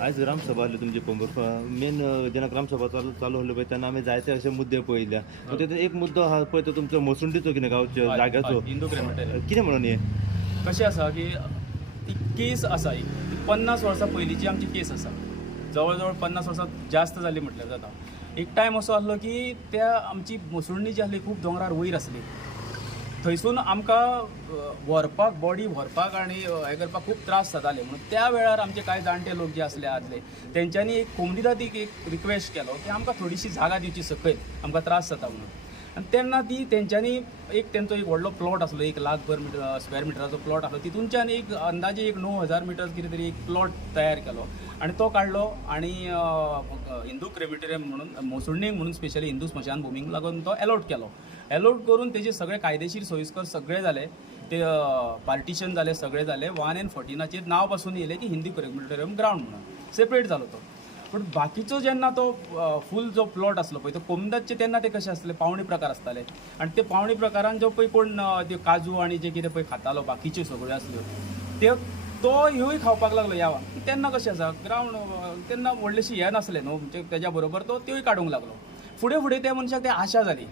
आज ग्रामसभा आली तुमची पंबर मेन जेन्ना ग्रामसभा चालू आहली पळय तेन्ना आमी जायते अशे मुद्दे पळयल्या तातूंत एक मुद्दो आहा पळय तो तुमचो मोसुंडीचो कितें गांवच्या जाग्याचो हिंदू क्रेमेटोरियम कितें म्हणून हे कशें आसा की ती केस आसा एक 50 वर्सां पयलींची आमची केस आसा जवळ जवळ 50 वर्सां जास्त जाली म्हटल्यार जाता एक टायम असो आसलो की त्या आमची मोसुंडी जी आसली खूब दोंगरार वयर आसली थंयसून आमकां व्हरपाक बॉडी व्हरपाक आनी हें करपाक खूब त्रास जाताले म्हणून त्या वेळार आमचे कांय जाणटे लोक जे आसले आदले तेंच्यांनी एक कोमनिदादीक एक रिक्वेस्ट केलो की आमकां थोडीशी जागा दिवची सकयल आमकां त्रास जाता म्हणून आनी तेन्ना ती तेंच्यांनी तेंचो एक व्हडलो प्लॉट आसलो 1 लाख स्क्वेअर मिटराचो प्लॉट आसलो तितूनच्यान एक अंदाजे एक 9000 मिटर कितें तरी एक प्लॉट तयार केलो आनी तो काडलो आनी हिंदू क्रेमेटोरियम म्हणून मोसुंडीक म्हणून स्पेशली हिंदू स्मशान भुमीक लागून तो अलॉट केलो अलॉट करून तेजे सगळे कायदेशीर सोयीस्कर सगळे जाले ते पार्टिशन जाले सगळे जाले 114 नांव पासून येयलें की हिंदू क्रेमेटोरियम ग्राउंड म्हणून सेपरेट जालो तो पण बाकीचो जेन्ना तो फूल जो प्लॉट आसलो पळय तो कोमदाचे तेन्ना ते कशे आसले पावणी प्रकार आसताले आनी ते पावणी प्रकारान जो पळय कोण ते काजू आनी जे कितें पळय खातालो बाकीच्यो सगळ्यो आसल्यो ते तो ह्योय खावपाक लागलो ह्या तेन्ना कशें आसा ग्राउंड तेन्ना व्हडलेशी हें नासलें न्हू म्हणजे तेज्या बरोबर तो त्योय काडूंक लागलो फुडें फुडें त्या मनशाक ते आशा जाली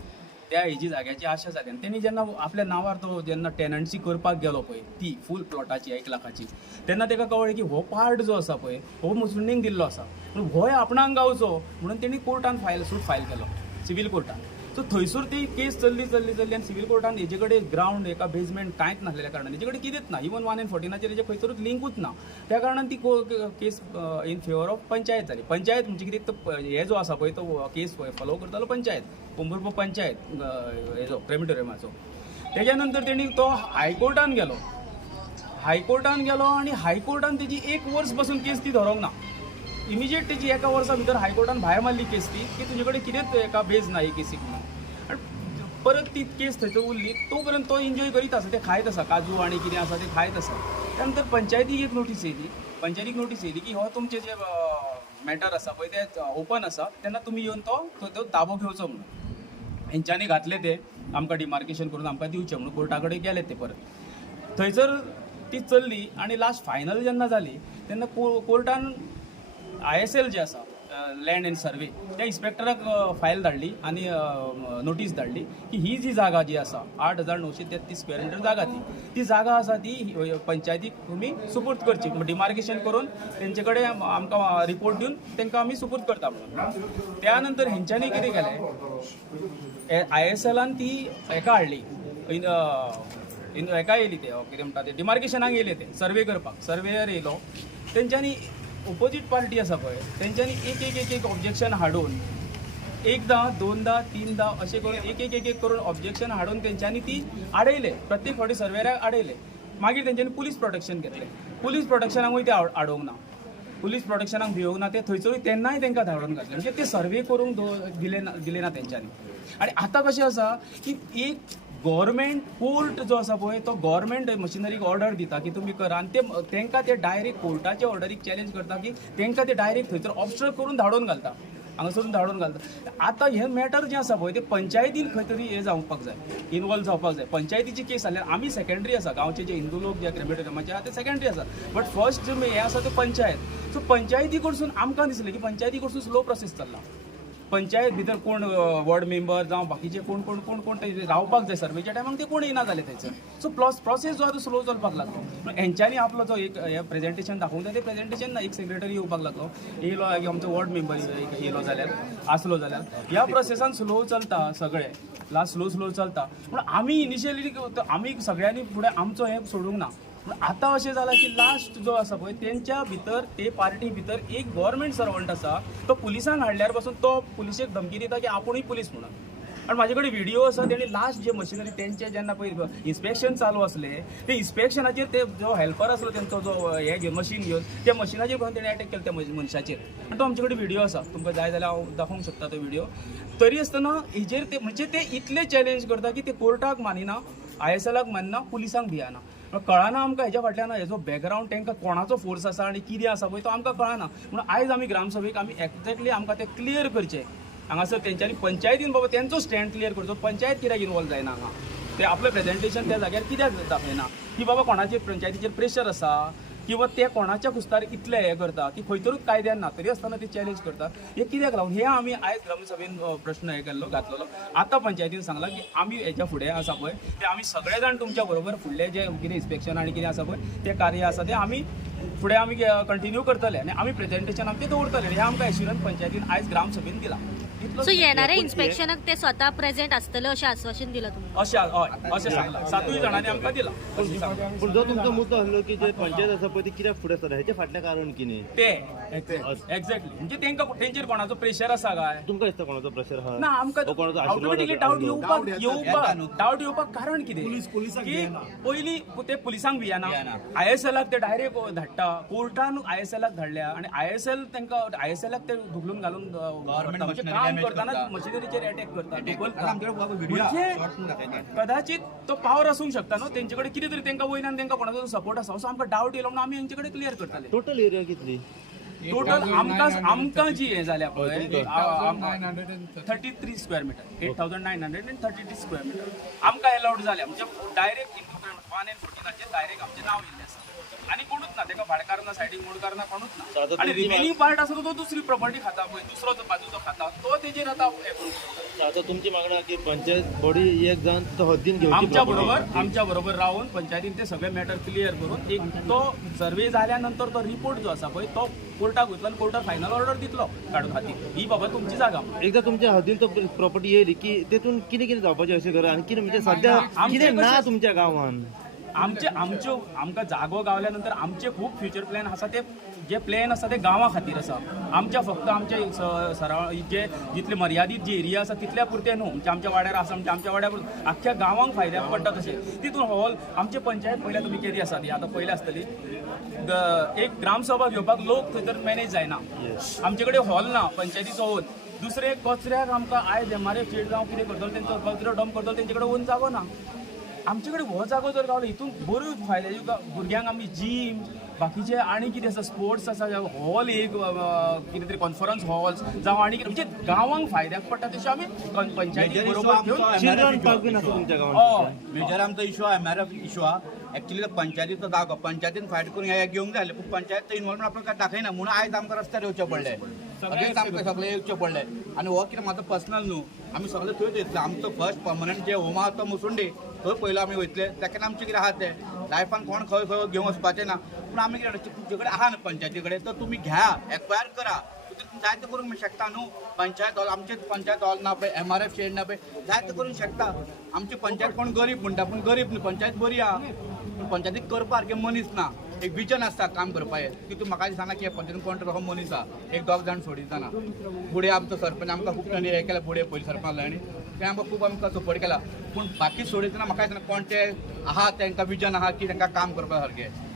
त्या हेजी जाग्याची आशा जाली आनी तेणी जेन्ना आपल्या नांवार तो जेन्ना टेनन्सी करपाक गेलो पळय ती फूल प्लॉटाची 1 लाखाची तेन्ना ताका कळ्ळें की हो पार्ट जो आसा पळय हो मोसुंडीक दिल्लो आसा पूण होय आपणाक गावचो म्हणून तेणी कोर्टान सूट फायल केलो सिवील कोर्टान सो थंयसर ती केस चल्ली आनी सिवील कोर्टान हेजे कडेन ग्राउंड एका बेजमेंट कांयच नासलेल्या कारणान हेजे कडेन कितेंच ना इवन 114 हेजे खंयसरूच लिंकूच ना त्या कारणान ती case in favour of panchayat जाली पंचायत म्हणजे कितें तो हे जो आसा पळय तो केस फॉलो करतालो पंचायत पोंबुर्फा पंचायत हेजो क्रेमेटोरियमाचो तेज्या नंतर तेणी तो हायकोर्टान गेलो आनी हायकोर्टान तेजी 1 वर्स पासून केस ती धरोंक ना इमिजिएट तेजी 1 वर्सा भितर हायकोर्टान भायर मारली केस ती की तुजे कडेन कितेंच एका बेज ना ही केसीक म्हणून आनी परत ती केस थंयसर उरली तो पर्यंत तो एन्जॉय करीत आसा ते खायत आसा काजू आनी कितें आसा ते खायत आसा त्या नंतर पंचायतीक एक नोटीस येयली की हो तुमचे जे मॅटर आसा पळय ते ओपन आसा तेन्ना तुमी येवन तो ताबो घेवचो म्हणून हेंच्यांनी घातले ते आमकां डिमार्केशन करून आमकां दिवचें म्हणून कोर्टा कडेन गेले ते परत थंयसर ती चल्ली आनी लास्ट फायनल जेन्ना जाली तेन्ना कोर्टान ISL जे आसा लँड एंड सर्वे त्या इन्स्पेक्टराक फायल धाडली आनी नोटीस धाडली की ही जी जागा जी आसा 8,933 स्क्वेअर मिटर जागा ती जागा आसा ती पंचायतीक तुमी सुपूर्द करची डिमार्केशन करून तेंचे कडेन आमकां रिपोर्ट दिवन तांकां आमी सुपूर्द करता म्हणून त्या नंतर हेंच्यांनी कितें केलें ISLान ती हेका हाडली हेका येयली ते कितें म्हणटा ते डिमार्केशनाक येयले ते सर्वे करपाक सर्वेयर येयलो तेंच्यांनी ऑपोजीट पार्टी आसा पळय तेंच्यांनी एक ऑब्जेक्शन हाडून 1दा 2दा 3दा अशें करून एक करून ऑब्जेक्शन हाडून तेंच्यांनी ती आडयले प्रत्येक फावटी सर्वेराक आडयले मागीर तेंच्यांनी पुलीस प्रोटेक्शन घेतलें पुलीस प्रोटेक्शनाकूय ते आडोवंक ना पुलीस प्रोटेक्शनाक भिवंक ना ते थंयसरूय तेन्नाय तांकां धाडून घातलें म्हणजे ते सर्वे करूंक दिले ना तेंच्यांनी आनी आतां कशें आसा की एक गव्हर्मेंट कोर्ट जो आसा पळय तो गव्हर्मेंट मशिनरीक ऑर्डर दिता की तुमी करा आनी तांकां ते डायरेक्ट कोर्टाचे ऑर्डरीक चॅलेंज करता की तांकां ते डायरेक्ट थंयसर ऑब्स्ट्रक्ट करून धाडून घालता हांगासरून धाडून घालता आतां हें मॅटर जें आसा पळय तें पंचायतीन खंय तरी हें जावपाक जाय इनवॉल्व जावपाक जाय पंचायतीची केस जाल्यार आमी सेकंडरी आसा गांवचे जे हिंदू लोक जे क्रेमेटोरियमाचे आहा ते सेकंडरी आसा बट फर्स्ट जे हें आसा ते पंचायत सो पंचायती कडसून आमकां दिसलें की पंचायती कडसून स्लो प्रोसेस चल्ला पंचायत भितर कोण वॉर्ड मेंबर जावं बाकीचे कोण ते रावपाक जाय सर्वेच्या टायमाक ते कोण येना जाले थंयसर सो प्रोसेस जो आसा स्लो चलपाक लागलो हेंच्यांनी आपलो जो एक हे प्रेजेंटेशन दाखोवन ते प्रेजेंटेशन एक सेक्रेटरी येवपाक लागलो येयलो आमचो वॉर्ड मेंबर येयलो जाल्यार आसलो जाल्यार ह्या प्रोसेसान स्लो चलता सगळे लास्ट स्लो चलता पूण आमी इनिशियली आमी सगळ्यांनी फुडें आमचो हें सोडूंक ना पूण आतां अशें जालां की लास्ट जो आसा पळय तेंच्या भितर ते पार्टी भितर एक गव्हर्मेंट सर्वंट आसा तो पुलिसांक हाडल्यार पासून तो पुलिशेक धमकी दिता की आपुणूय पुलीस म्हणून आनी म्हाजे कडेन व्हिडियो आसा तेणी लास्ट जे मशिनरी तेंचे जेन्ना पळय इन्स्पेक्शन चालू आसलें ते इन्स्पेक्शनाचेर ते जो हेल्पर आसलो तेंचो जो हे घेवन मशीन घेवन त्या मशिनाचेर पळोवन तेणी अटॅक केलो त्या मनशाचेर आनी तो आमचे कडेन व्हिडियो आसा तुमकां जाय जाल्यार हांव दाखोवंक शकता तो व्हिडियो तरी आसतना हेजेर ते म्हणजे ते इतले चॅलेंज करता की ते कोर्टाक मानिना ISLाक मानिना पुलिसांक भियाना कळना आमकां हेच्या फाटल्यान हेजो बॅकग्रावंड तांकां कोणाचो फोर्स आसा आनी कितें आसा पळय तो आमकां कळना म्हणून आयज आमी ग्रामसभेक आमी एक्झॅक्टली आमकां तें क्लियर करचें हांगासर तेंच्यांनी पंचायतीन बाबा तेंचो स्टँड क्लियर करचो पंचायत कित्याक इनवॉल्व जायना हांगा ते आपलें प्रेजेंटेशन त्या जाग्यार कित्याक दाखयना की बाबा कोणाचेर पंचायतीचेर प्रेशर आसा किंवा ते कोणाच्या कुस्तार इतले हे करता की खंय तरूच कायद्यान ना तरी आसतना ते चॅलेंज करता हे कित्याक लागून हे आमी आयज ग्रामसभेन प्रश्न हे केल्लो घातलेलो आतां पंचायतीन सांगला की आमी हेच्या फुडें आसा पळय ते आमी सगळे जाण तुमच्या बरोबर फुडले जे कितें इन्स्पेक्शन आनी कितें आसा पळय ते कार्य आसा ते आमी फुडें आमी कंटिन्यू करतले आनी आमी प्रेझेंटेशन आमचें दवरतले हे आमकां एश्युरन्स पंचायतीन आयज ग्रामसभेन दिला सो येणाऱ्या इन्स्पेक्शनाक ते स्वतः प्रेझेंट असतले अशें आश्वासन दिलां तुमी अशें हय अशें सांगलां 7 जाणांनी आमकां दिला पण जो तुमचो मुद्दो आसलो की जे पंचायत आसा पळय ती कित्याक फुडें सरता हेचे फाटलें कारण कितें ते एक्झॅक्टली म्हणजे तांकां तेंचेर कोणाचो प्रेशर आसा काय तुमकां दिसता कोणाचो प्रेशर आहा ना आमकां कोणाचो आशिर्वाद ऑटोमॅटिकली डावट येवपाक कारण कितें की पयलीं ते पुलिसांक भियाना ISLाक ते डायरेक्ट धाडटा कोर्टान ISLाक धाडल्या आनी ISL तांकां ISLाक ते धुकलून घालून म्हणजे काम करताना मशिनरीचेर अटॅक करता म्हणजे कदाचित तो पावर आसूंक शकता न्हू तेंचे कडेन कितें तरी तांकां वयल्यान तांकां कोणाचो सपोर्ट आसा असो आमकां डावट येयलो म्हणून आमी हेंचे कडेन क्लियर करताले टोटल एरिया कितली टोटल आमकां जी हे जाल्या पळय 33 स्क्वेअर मिटर 8,933 स्क्वेअर मिटर आमकां अलाउड जाल्या म्हणजे डायरेक्ट 114 डायरेक्ट आमचें नांव येयल्लें आसा आनी कोणूच ना ताका भाडकार ना सायडीक मोडकार ना कोणूच ना आनी रिमेनिंग पार्ट आसा तो दुसरी प्रॉपर्टी खाता पळय दुसरो जो बाजूचो खाता तो तेजेर आतां हे करून आता तुमची मागणी आहे की पंचायत बॉडी एक जाण तो हद्दीन घेवची आमच्या बरोबर राहून पंचायतीन ते सगळे मॅटर क्लियर करून एक तो सर्वे जाल्यानंतर तो रिपोर्ट जो आसा पळय तो कोर्टाक वयतलो आनी कोर्टाक फायनल ऑर्डर दितलो काडून खातीर ही बाबा तुमची जागा एकदा तुमच्या हद्दीन तो प्रॉपर्टी येयली की तेतून कितें कितें जावपाचें अशें करा आनी कितें म्हणजे सध्या कितें ना तुमच्या गांवान आमकां जागो गावल्यानंतर आमचे खूब फ्युचर प्लॅन आसा ते जे प्लॅन आसा ते गांवा खातीर आसा आमच्या फक्त आमचे जे जितले मर्यादीत जे एरिया आसा तितल्या पुरते न्हू म्हणजे आमच्या वाड्यार आसा म्हणजे आमच्या वाड्यार आख्ख्या गांवांक फायद्याक पडटा तशें तितून हॉल आमचे पंचायत पयल्या तुमी केदी आसा ती आतां पयली आसतली एक ग्रामसभा घेवपाक लोक थंय तर मॅनेज जायना आमचे कडेन हॉल ना पंचायतीचो हॉल दुसरे कचऱ्याक आमकां आयज MRF शेड जावं कितें करतलो तेंचो कचरो डंप करतलो तेंचे कडेन ओन जागो ना आमचे कडेन हो जागो जर गावलो हितून बऱ्यो फायद्याच्यो भुरग्यांक आमी जिम बाकीचे आनी कितें आसा स्पोर्ट्स आसा हॉल एक कितें तरी कॉन्फरन्स हॉल्स जावं आनी कितें म्हणजे गांवांक फायद्याक पडटा तशें आमी पंचायती बरोबर घेवन चिल्ड्रन पार्क बीन आसा तुमच्या गांवांत मेजर आमचो इशू हा MRF इशू हा एक्चुअली पंचायतीचो जागो पंचायतीन फायट करून हे घेवंक जाय पूण पंचायत इन्वॉल्वमेंट आपण काय दाखयना म्हणून आयज आमकां रस्त्यार येवचें पडलें अगेन्स्ट आमकां सगळें येवचें पडलें आनी हो कितें म्हाजो पर्सनल न्हू आमी सगळे थंयच येतले आमचो फर्स्ट पर्मनंट जे होम आहा तो मुसुंडी थंय पयलो आमी वयतले सेकेंड आमचें कितें आहा तें लायफान कोण खंय खंय घेवंक वचपाचें ना पूण आमी कितें तुमचे कडेन आहा न्हू पंचायती कडेन तर तुमी घ्या एक्वायर करा जाय ते करूंक शकता न्हू पंचायत हॉल आमचे पंचायत हॉल ना पळय MRF शेड ना पळय जाय ते करूंक शकता आमची पंचायत कोण गरीब म्हणटा पूण गरीब न्हू पंचायत बरी आहा पूण पंचायतीक करपा सारकें मनीस ना एक विजन आसता काम करपाचें की तूं म्हाका सांगा की पंचायतीन कोण तरी मनीस आहा एक दोग जाण सोडीत जाणा फुडें आमचो सरपंच आमकां खूब जाणी हे केला फुडें पयलीं सरपंच आसलो आनी ते आमकां खूब आमकां सपोर्ट केला पूण बाकी सोडयतना म्हाका सांगा कोण ते आहा तांकां विजन आहा की तांकां काम करपा सारकें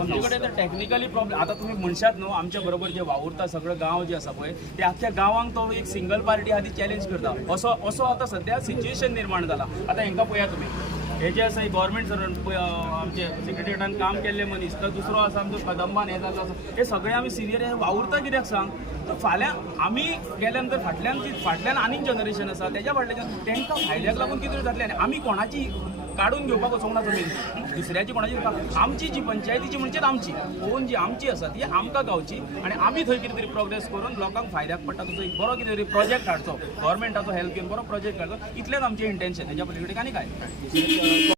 आमचे कडेन तर टेक्निकली प्रॉब्लेम आता तुम्ही म्हणशात न्हू आमच्या बरोबर जे वावुरता सगळं गांव जे आसा पळय ते आख्ख्या गांवांक तो एक सिंगल पार्टी आहा ती चॅलेंज करता असो आता सध्या सिच्युएशन निर्माण जाला आता हांकां पळया तुमी हे जे आसा गव्हर्मेंट सर्वंट आमचे सेक्रेटरिएटान काम केल्ले मनीस तर दुसरो आसा आमचो कदंबान हे जाता हे सगळे आमी सिनियर हे वावुरता कित्याक सांग तर फाल्यां आमी गेल्या नंतर फाटल्यान आनीक जनरेशन आसा तेज्या फाटल्यान तांकां फायद्याक लागून कितें जातलें आनी आमी कोणाची काडून घेवपाक वचोंक ना जमीन दुसऱ्याची कोणाची आमची जी पंचायतीची म्हणजेच आमची ओन जी आमची आसा ती आमकां गावची आनी आमी थंय कितें तरी प्रोग्रेस करून लोकांक फायद्याक पडटा तसो एक बरो कितें तरी प्रोजेक्ट हाडचो गव्हर्मेंटाचो हेल्प घेवन बरो प्रोजेक्ट हाडचो इतलेंच आमचें इंटेन्शन तेज्या पलीकडे आनी काय